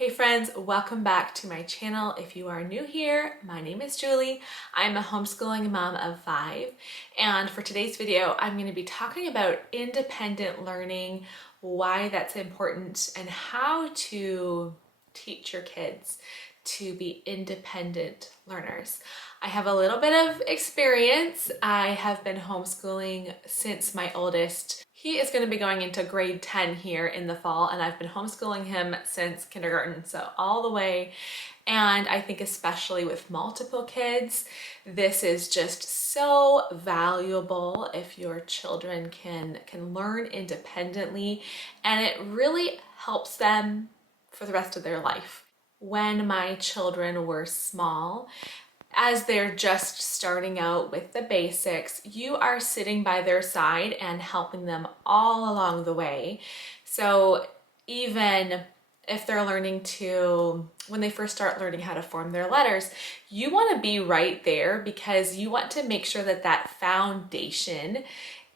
Hey friends, welcome back to my channel. If you are new here, my name is Julie. I'm a homeschooling mom of 5, and for today's video, I'm going to be talking about independent learning, why that's important, and how to teach your kids to be independent learners. I have a little bit of experience. I have been homeschooling since my oldest. He is going to be going into grade 10 here in the fall, and I've been homeschooling him since kindergarten, so all the way. And I think especially with multiple kids, this is just so valuable if your children can learn independently, and it really helps them for the rest of their life. When my children were small, as they're just starting out with the basics, you are sitting by their side and helping them all along the way. So even if they're learning when they first start learning how to form their letters, you want to be right there because you want to make sure that that foundation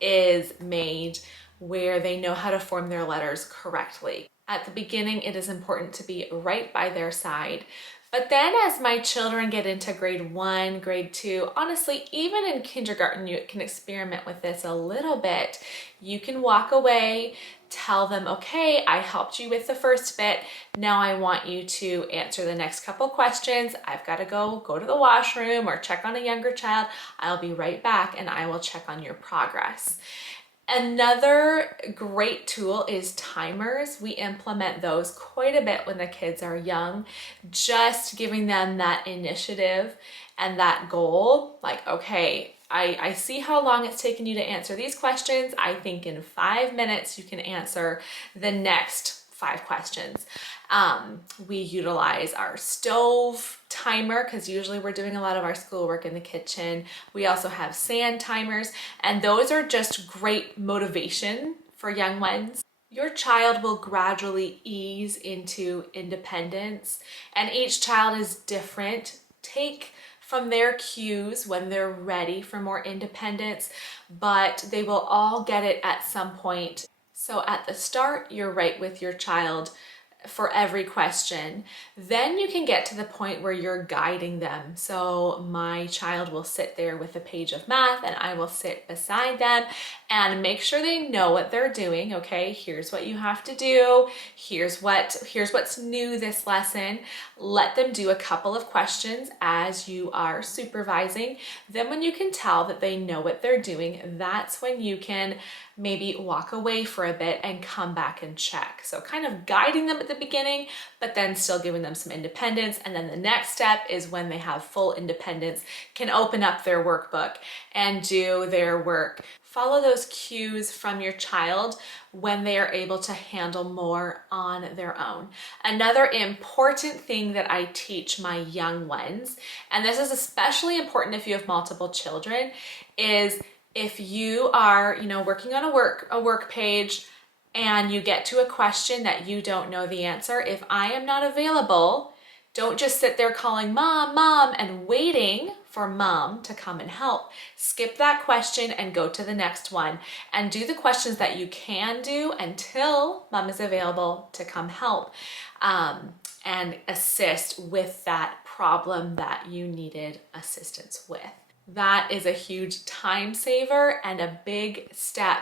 is made where they know how to form their letters correctly. At the beginning, it is important to be right by their side. But then as my children get into grade 1, grade 2, honestly, even in kindergarten, you can experiment with this a little bit. You can walk away, tell them, okay, I helped you with the first bit. Now I want you to answer the next couple questions. I've got to go to the washroom or check on a younger child. I'll be right back and I will check on your progress. Another great tool is timers. We implement those quite a bit when the kids are young, just giving them that initiative and that goal. Like, okay, I see how long it's taken you to answer these questions. I think in 5 minutes you can answer the next 5 questions. We utilize our stove timer because usually we're doing a lot of our schoolwork in the kitchen. We also have sand timers, and those are just great motivation for young ones. Your child will gradually ease into independence, and each child is different. Take from their cues when they're ready for more independence, but they will all get it at some point. So at the start, you're right with your child for every question. Then you can get to the point where you're guiding them. So my child will sit there with a page of math and I will sit beside them and make sure they know what they're doing. Okay, here's what you have to do. Here's what's new this lesson. Let them do a couple of questions as you are supervising. Then when you can tell that they know what they're doing, that's when you can maybe walk away for a bit and come back and check. So kind of guiding them at the beginning, but then still giving them some independence. And then the next step is when they have full independence, can open up their workbook and do their work. Follow those cues from your child when they are able to handle more on their own. Another important thing that I teach my young ones, and this is especially important if you have multiple children, is if you are, working on a work page and you get to a question that you don't know the answer, if I am not available, don't just sit there calling mom, mom, and waiting for mom to come and help. Skip that question and go to the next one and do the questions that you can do until mom is available to come help and assist with that problem that you needed assistance with. That is a huge time saver and a big step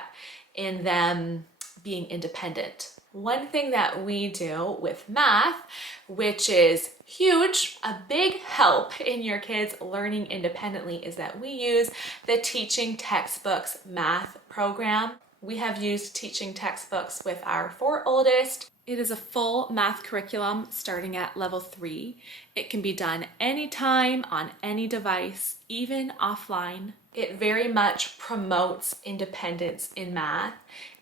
in them being independent. One thing that we do with math, which is huge, a big help in your kids learning independently, is that we use the Teaching Textbooks math program. We have used teaching textbooks with our 4 oldest. It is a full math curriculum starting at level 3. It can be done anytime on any device, even offline. It very much promotes independence in math.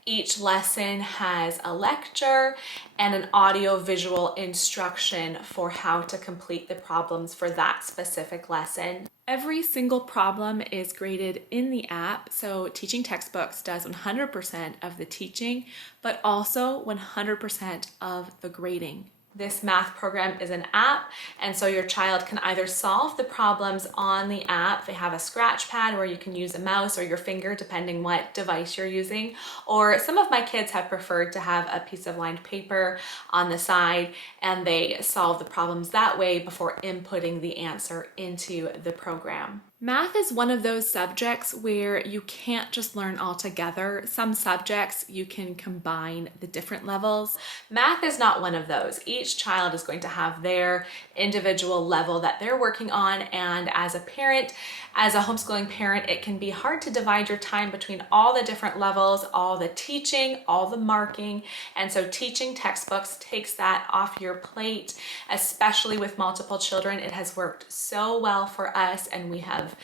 Each lesson has a lecture and an audio-visual instruction for how to complete the problems for that specific lesson. Every single problem is graded in the app, so Teaching Textbooks does 100% of the teaching, but also 100% of the grading. This math program is an app, and so your child can either solve the problems on the app. They have a scratch pad where you can use a mouse or your finger depending what device you're using, or some of my kids have preferred to have a piece of lined paper on the side and they solve the problems that way before inputting the answer into the program. Math is one of those subjects where you can't just learn all together. Some subjects you can combine the different levels. Math is not one of those. Each child is going to have their individual level that they're working on, and as a parent, as a homeschooling parent, it can be hard to divide your time between all the different levels, all the teaching, all the marking, and so teaching textbooks takes that off your plate, especially with multiple children. It has worked so well for us, and we have,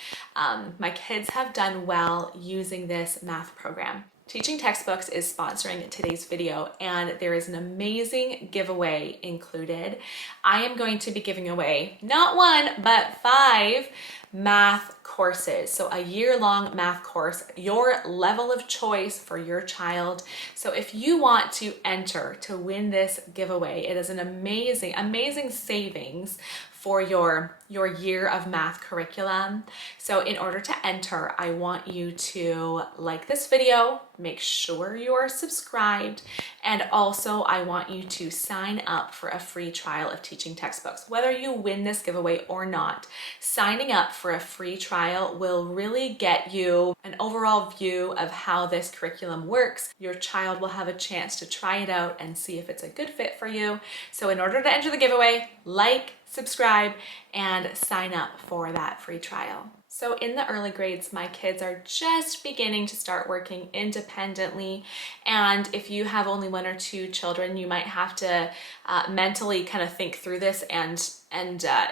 my kids have done well using this math program. Teaching Textbooks is sponsoring today's video, and there is an amazing giveaway included. I am going to be giving away not 1, but 5 math courses. So a year-long math course, your level of choice for your child. So if you want to enter to win this giveaway, it is an amazing, amazing savings for your year of math curriculum. So in order to enter, I want you to like this video, make sure you are subscribed, and also I want you to sign up for a free trial of Teaching Textbooks. Whether you win this giveaway or not, signing up for a free trial will really get you an overall view of how this curriculum works. Your child will have a chance to try it out and see if it's a good fit for you. So in order to enter the giveaway, like, subscribe, and sign up for that free trial. So in the early grades, my kids are just beginning to start working independently. And if you have only 1 or 2 children, you might have to mentally kind of think through this and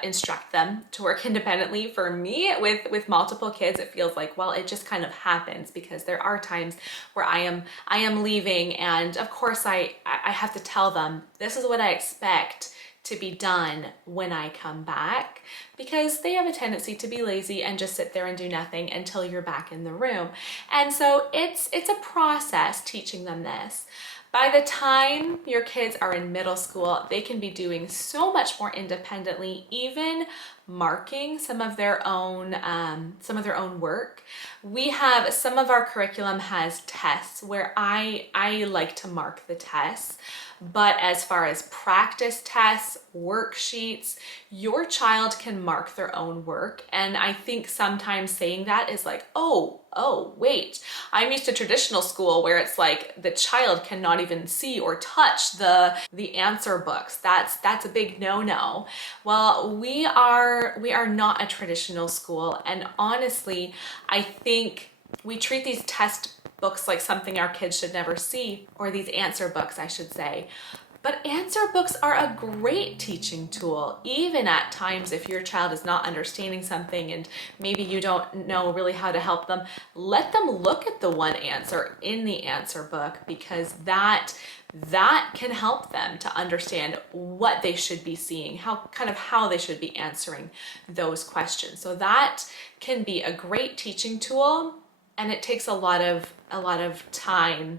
instruct them to work independently. For me, with multiple kids, it feels like, well, it just kind of happens, because there are times where I am leaving, and of course I have to tell them, this is what I expect to be done when I come back, because they have a tendency to be lazy and just sit there and do nothing until you're back in the room. And so it's a process teaching them this. By the time your kids are in middle school, they can be doing so much more independently, even marking some of their own work. We have, some of our curriculum has tests where I like to mark the tests. But as far as practice tests, worksheets, your child can mark their own work. And I think sometimes saying that is like, oh, wait, I'm used to traditional school where it's like the child cannot even see or touch the answer books. That's a big no-no. Well, we are not a traditional school. And honestly, I think we treat these test books like something our kids should never see, or these answer books, I should say. But answer books are a great teaching tool, even at times if your child is not understanding something and maybe you don't know really how to help them. Let them look at the one answer in the answer book, because that can help them to understand what they should be seeing, how they should be answering those questions. So that can be a great teaching tool. And it takes a lot of time.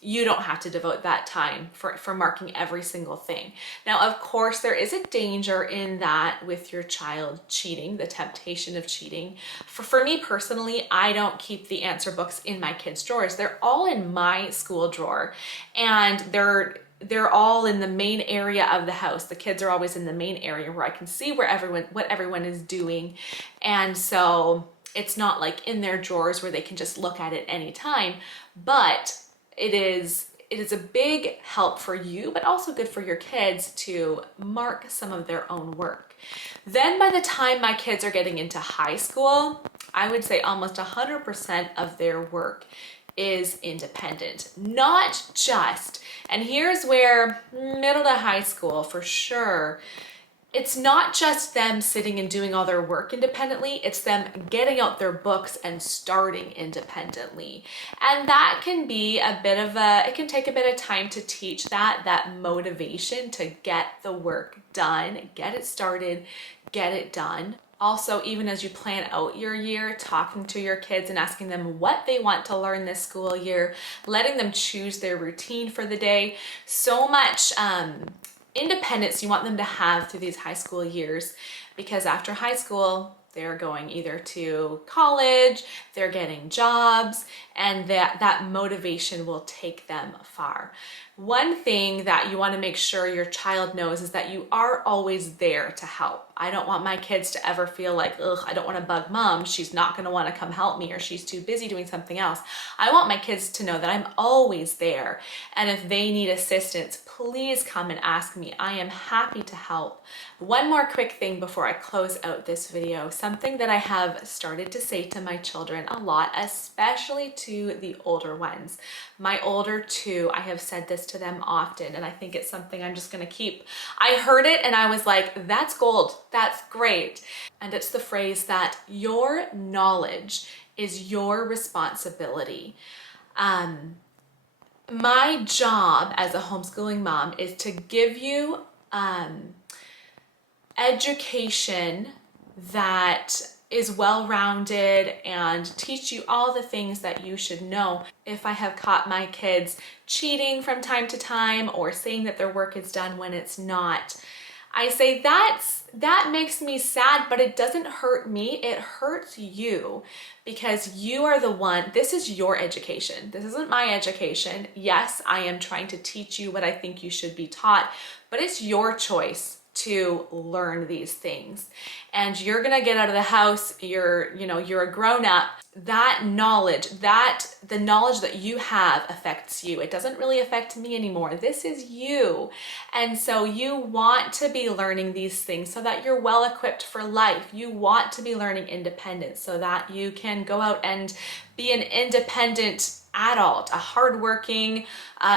You don't have to devote that time for marking every single thing. Now, of course, there is a danger in that with your child cheating, the temptation of cheating. For me personally, I don't keep the answer books in my kids' drawers. They're all in my school drawer, and they're all in the main area of the house. The kids are always in the main area where I can see what everyone is doing. And so it's not like in their drawers where they can just look at it anytime, but it is a big help for you, but also good for your kids to mark some of their own work. Then by the time my kids are getting into high school, I would say almost 100% of their work is independent. Not just, and here's where middle to high school for sure, it's not just them sitting and doing all their work independently, it's them getting out their books and starting independently. And that can be it can take a bit of time to teach that motivation to get the work done, get it started, get it done. Also, even as you plan out your year, talking to your kids and asking them what they want to learn this school year, letting them choose their routine for the day. So much independence you want them to have through these high school years, because after high school, they're going either to college, they're getting jobs, and that motivation will take them far. One thing that you want to make sure your child knows is that you are always there to help. I don't want my kids to ever feel like, ugh, I don't want to bug mom. She's not going to want to come help me, or she's too busy doing something else. I want my kids to know that I'm always there. And if they need assistance, please come and ask me. I am happy to help. One more quick thing before I close out this video, something that I have started to say to my children a lot, especially to the older ones. My older two, I have said this to them often, and I think it's something I'm just gonna keep. I heard it and I was like, that's gold, that's great. And it's the phrase that your knowledge is your responsibility. My job as a homeschooling mom is to give you education that is well-rounded and teach you all the things that you should know. If I have caught my kids cheating from time to time or saying that their work is done when it's not, I say that makes me sad, but it doesn't hurt me, it hurts you, because you are the one, this is your education. This isn't my education. Yes, I am trying to teach you what I think you should be taught, but it's your choice to learn these things. And you're gonna get out of the house, you're a grown up. That knowledge, the knowledge that you have affects you. It doesn't really affect me anymore. This is you. And so you want to be learning these things so that you're well equipped for life. You want to be learning independence so that you can go out and be an independent adult, a hardworking,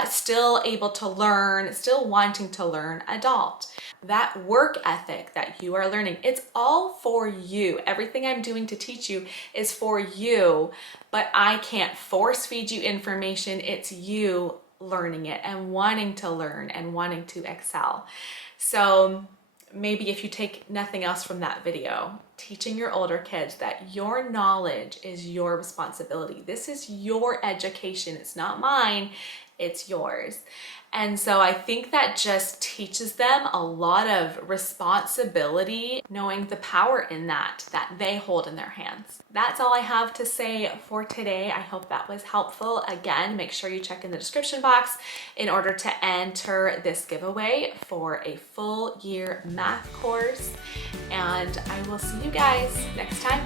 still able to learn, still wanting to learn adult. That work ethic that you are learning, it's all for you. Everything I'm doing to teach you is for you, but I can't force feed you information. It's you learning it and wanting to learn and wanting to excel. So maybe if you take nothing else from that video, teaching your older kids that your knowledge is your responsibility. This is your education. It's not mine, it's yours. And so I think that just teaches them a lot of responsibility, knowing the power in that they hold in their hands. That's all I have to say for today. I hope that was helpful. Again, make sure you check in the description box in order to enter this giveaway for a full year math course. And I will see you guys next time.